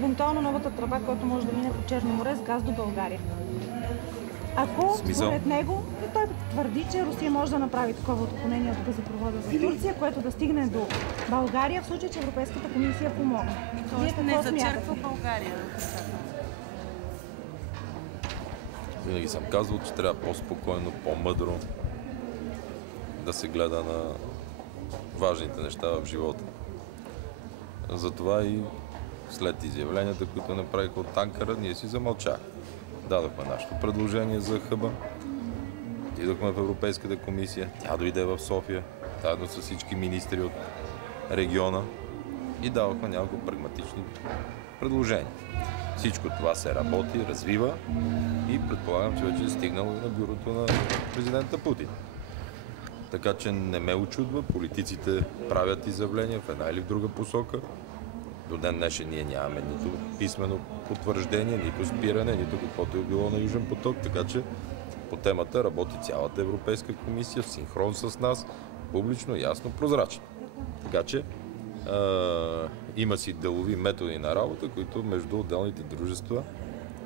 евентуално новата тръба, която може да мине по Черно море с газ до България. Ако според него, той твърди, че Русия може да направи такова отклонение от газопровода за Турция, което да стигне до България, в случай, че Европейската комисия помогне. Тоест не зачерква България. Винаги съм казвал, че трябва по-спокойно, по-мъдро да се гледа на важните неща в живота. Затова и след изявленията, които направиха от Анкара, ние си замълчахме. Дадохме нашето предложение за хъба, отидохме в Европейската комисия, тя дойде в София, заедно с всички министри от региона и дадохме няколко прагматични предложения. Всичко това се работи, развива и предполагам, че вече е стигнало на бюрото на президента Путин. Така че не ме очудва, политиците правят изявления в една или в друга посока. До ден днешен ние нямаме нито писмено потвърждение, нито спиране, нито каквото е било на Южен поток, така че по темата работи цялата Европейска комисия в синхрон с нас, публично, ясно, прозрачно. Така че има си делови методи на работа, които между отделните дружества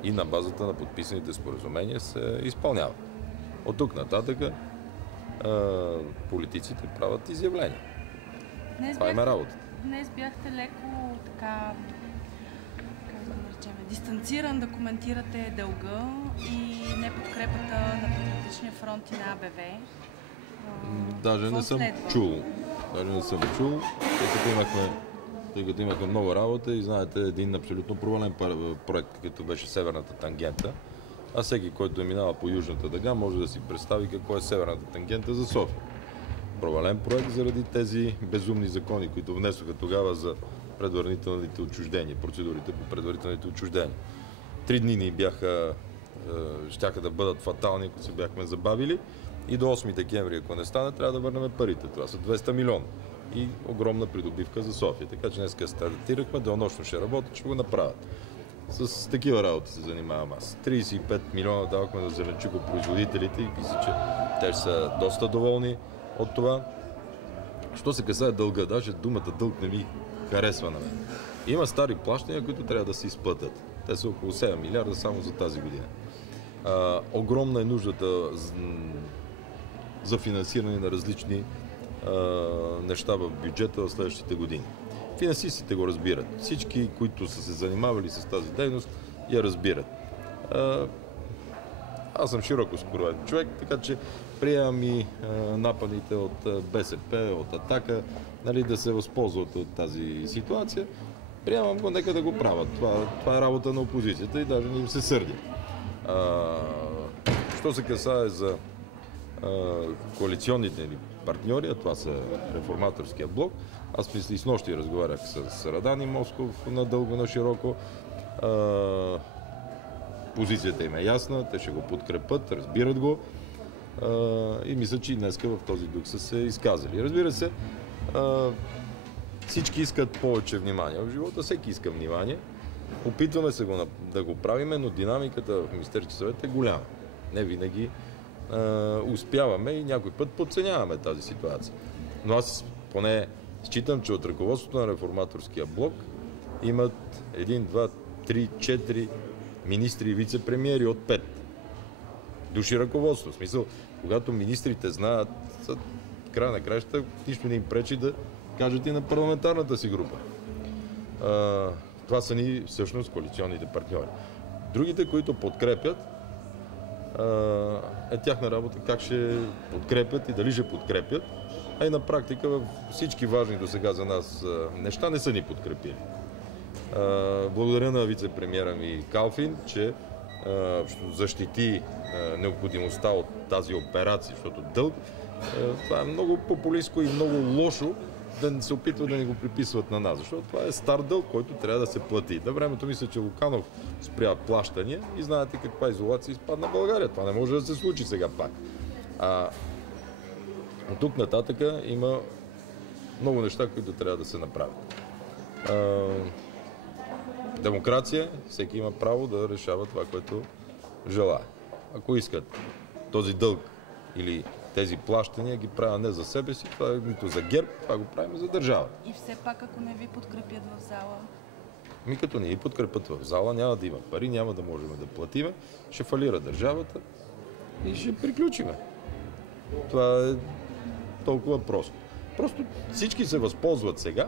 и на базата на подписаните споразумения се изпълняват. От тук нататък политиците правят изявления. Това има работа. Днес бяхте леко така, как да наречем, дистанциран да коментирате дълга и неподкрепата на Патриотичния фронт и на АБВ. Даже не съм чул. Тъй като имахме много работа и знаете, един абсолютно провален проект, като беше Северната тангента. А всеки, който минава по Южната дъга, може да си представи какво е Северната тангента за София. Провален проект заради тези безумни закони, които внесоха тогава за предварителните отчуждения, процедурите по предварителните отчуждения. 3 дни ни щяха да бъдат фатални, ако се бяхме забавили. И до 8 декември, ако не стане, трябва да върнем парите. Това са 200 милиона. И огромна придобивка за София. Така че днес стартирахме, денонощно ще работят, ще го направят. С такива работи се занимавам аз. 35 милиона давахме за зеленчукопроизводителите и мисля, че те са доста доволни от това. Що се касае дълга, даже думата дълг не ми харесва на мен. Има стари плащания, които трябва да се изплатят. Те са около 7 милиарда само за тази година. Огромна е нуждата за финансиране на различни неща в бюджета в следващите години. Финансистите го разбират. Всички, които са се занимавали с тази дейност, я разбират. Аз съм широко скроен човек, така че приемам и нападите от БСП, от Атака, нали, да се възползват от тази ситуация. Приемам го, нека да го правят. Това е работа на опозицията и даже не им се сърдя. Що се касае за коалиционните ни партньори, а това са Реформаторския блок, аз мисля и снощи разговарях с Радан и Москов надълго, на широко. Позицията им е ясна, те ще го подкрепят, разбират го и мисля, че и днеска в този дух са се изказали. Разбира се, всички искат повече внимание в живота, всеки иска внимание. Опитваме се да го правиме, но динамиката в Министерския съвет е голяма. Не винаги успяваме и някой път подценяваме тази ситуация. Но аз поне считам, че от ръководството на Реформаторския блок имат 1, 2, 3, 4 министри и вице-премиери от 5 души ръководство. В смисъл, когато министрите знаят, края на краищата, нищо не им пречи да кажат и на парламентарната си група. Това са ни всъщност коалиционните партньори. Другите, които подкрепят, е тяхна работа как ще подкрепят и дали ще подкрепят, а и на практика във всички важни до сега за нас неща не са ни подкрепили. Благодаря на вице-премиера ми Калфин, че защити необходимостта от тази операция, защото дълг, това е много популистко и много лошо да се опитва да ни го приписват на нас, защото това е стар дълг, който трябва да се плати. На времето мисля, че Луканов спря плащания и знаете каква изолация изпадна България. Това не може да се случи сега пак. От тук нататък има много неща, които трябва да се направят. Демокрация, всеки има право да решава това, което желае. Ако искат този дълг или тези плащания ги правя не за себе си, това е нито за ГЕРБ, това го правим за държава. И все пак, ако не ви подкрепят в зала? Ми като ни подкрепят в зала, няма да има пари, няма да можем да платиме, ще фалира държавата и ще приключиме. Това е толкова просто. Просто всички се възползват сега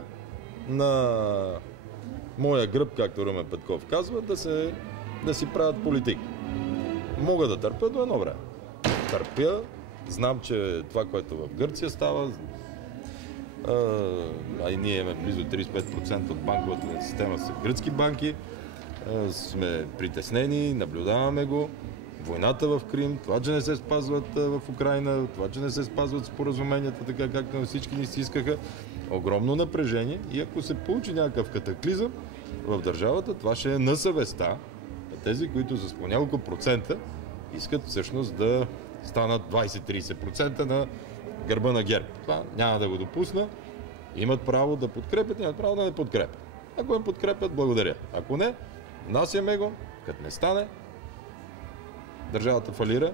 на моя гръб, както Румен Петков казва, да си правят политики. Мога да търпя до едно време. Търпя, знам, че това, което в Гърция става, а и ние имаме близо 35% от банковата система са гръцки банки, сме притеснени, наблюдаваме го. Войната в Крим, това, че не се спазват в Украйна, това, че не се спазват споразуменията, така както всички ни си искаха. Огромно напрежение и ако се получи някакъв катаклизъм в държавата, това ще е на съвестта на тези, които с по няколко процента искат всъщност да станат 20-30% на гърба на ГЕРБ. Това няма да го допусна. Имат право да подкрепят, имат право да не подкрепят. Ако им подкрепят, благодаря. Ако не, внасяме го, като не стане, държавата фалира,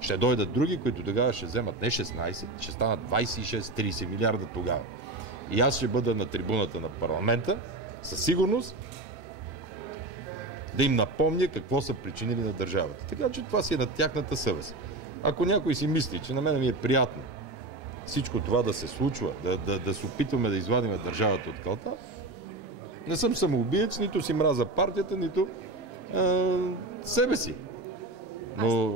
ще дойдат други, които тогава ще вземат не 16, ще станат 26-30 милиарда тогава. И аз ще бъда на трибуната на парламента, със сигурност, да им напомня какво са причинили на държавата. Така че това си е на тяхната съвест. Ако някой си мисли, че на мен ми е приятно всичко това да се случва, да се опитваме да извадим държавата от калта, не съм самоубиец, нито си мраза партията, нито себе си. Но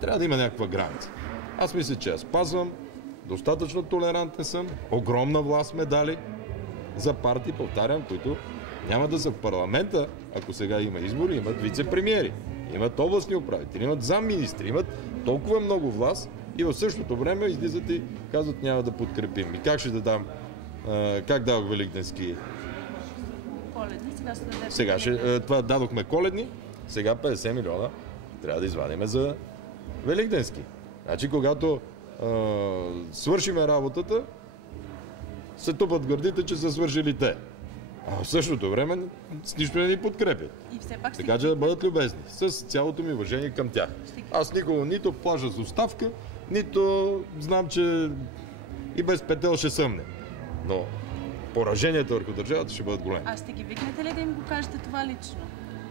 трябва да има някаква граница. Аз мисля, че я спазвам, достатъчно толерантен съм, огромна власт сме дали за партии, повтарям, които няма да са в парламента, ако сега има избори, имат вице-премиери, имат областни управители, имат замминистри, имат толкова много власт и в същото време излизат и казват няма да подкрепим. И как ще дадам, как дадох великденски? Коледни, сега това дадохме коледни, сега 50 милиона трябва да извадиме за великденски. Значи, когато свършиме работата, се тупат гърдите, че са свършили те. А в същото време с нищо не ни подкрепят. Така че да бъдат любезни. С цялото ми уважение към тях. Аз никога нито плажа с оставка, нито знам, че и без петел ще съмне. Но пораженията върху държавата ще бъдат големи. А ще ги викнете ли да им го кажете това лично?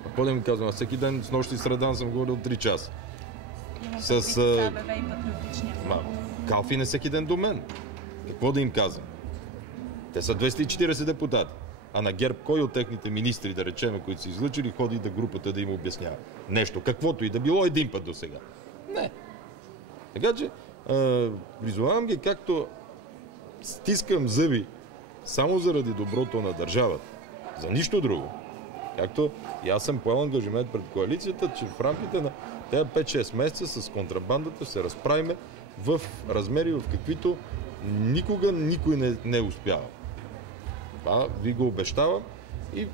Какво да им казвам? Всеки ден с нощи средан съм говорил 3 часа. С АБВ и Патриотичния фронт. Калфин е всеки ден до мен. Какво да им казвам? Те са 240 депутати. А на ГЕРБ кой от техните министри, да речем, които са излъчили, ходи да групата да им обяснява нещо, каквото и да било един път до сега. Не. Така че, призовавам ги, както стискам зъби само заради доброто на държавата, за нищо друго. Както и аз съм поел ангажимент пред коалицията, че в рамките на тези 5-6 месеца с контрабандата се разправиме в размери, в каквито никога никой не е успявал. Това ви го обещавам и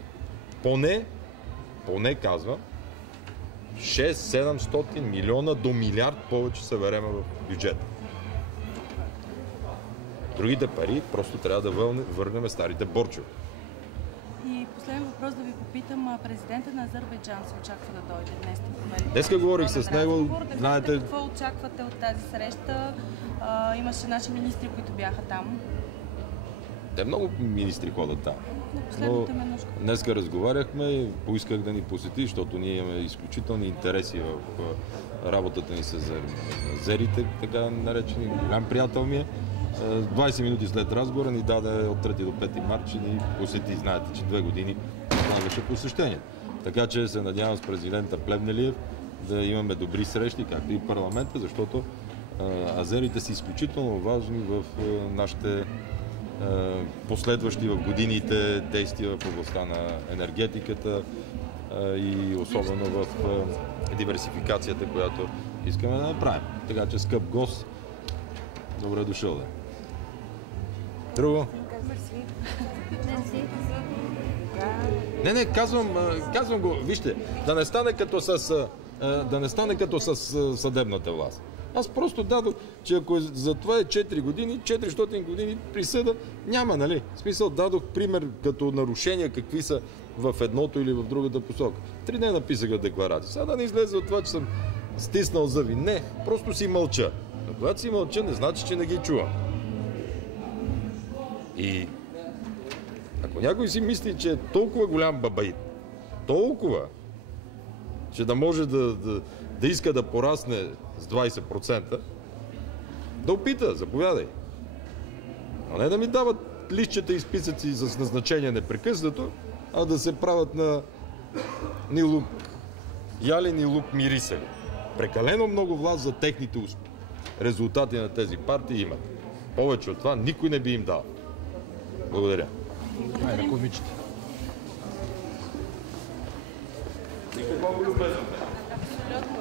поне казвам, 6-700 милиона до милиард повече се вереме в бюджета. Другите пари просто трябва да върнем старите борчове. И последен въпрос да ви попитам. Президента на Азербайджан се очаква да дойде днес. Днеска говорих с него. Знаете... Какво очаквате от тази среща? Имаше наши министри, които бяха там. Те много министри ходят там. Но днеска разговаряхме и поисках да ни посети, защото ние имаме изключителни интереси в работата ни с азерите, така наречени. Голям приятел ми е. 20 минути след разговора ни даде от 3 до 5 марта, че ни посети. Знаете, че 2 години отлагаше посещение. Така че се надявам с президента Плевнелиев да имаме добри срещи, както и парламента, защото азерите са изключително важни в нашите последващи в годините действия в областта на енергетиката и особено в диверсификацията, която искаме да направим. Така че, скъп гост, добре дошъл да. Друго? Не, казвам го, вижте, да не стане като с съдебната власт. Аз просто дадох, че ако за това е 4 години, 400 години присъда няма, нали? В смисъл, дадох пример като нарушения какви са в едното или в другата посока. 3 дни написаха декларация. Сега да не излезе от това, че съм стиснал зъби. Не, просто си мълча. Но когато си мълча, не значи, че не ги чувам. И Ако някой си мисли, че е толкова голям бабаит, толкова, че да може да иска да порасне с 20%, да опита, заповядай. А не да ми дават листчета и списъци с назначение непрекъснато, а да се правят на ни лук яли, ни лук мирисали. Прекалено много власт за техните резултати на тези партии имат. Повече от това никой не би им дал. Благодаря. Айде, ако обичате. Абсолютно.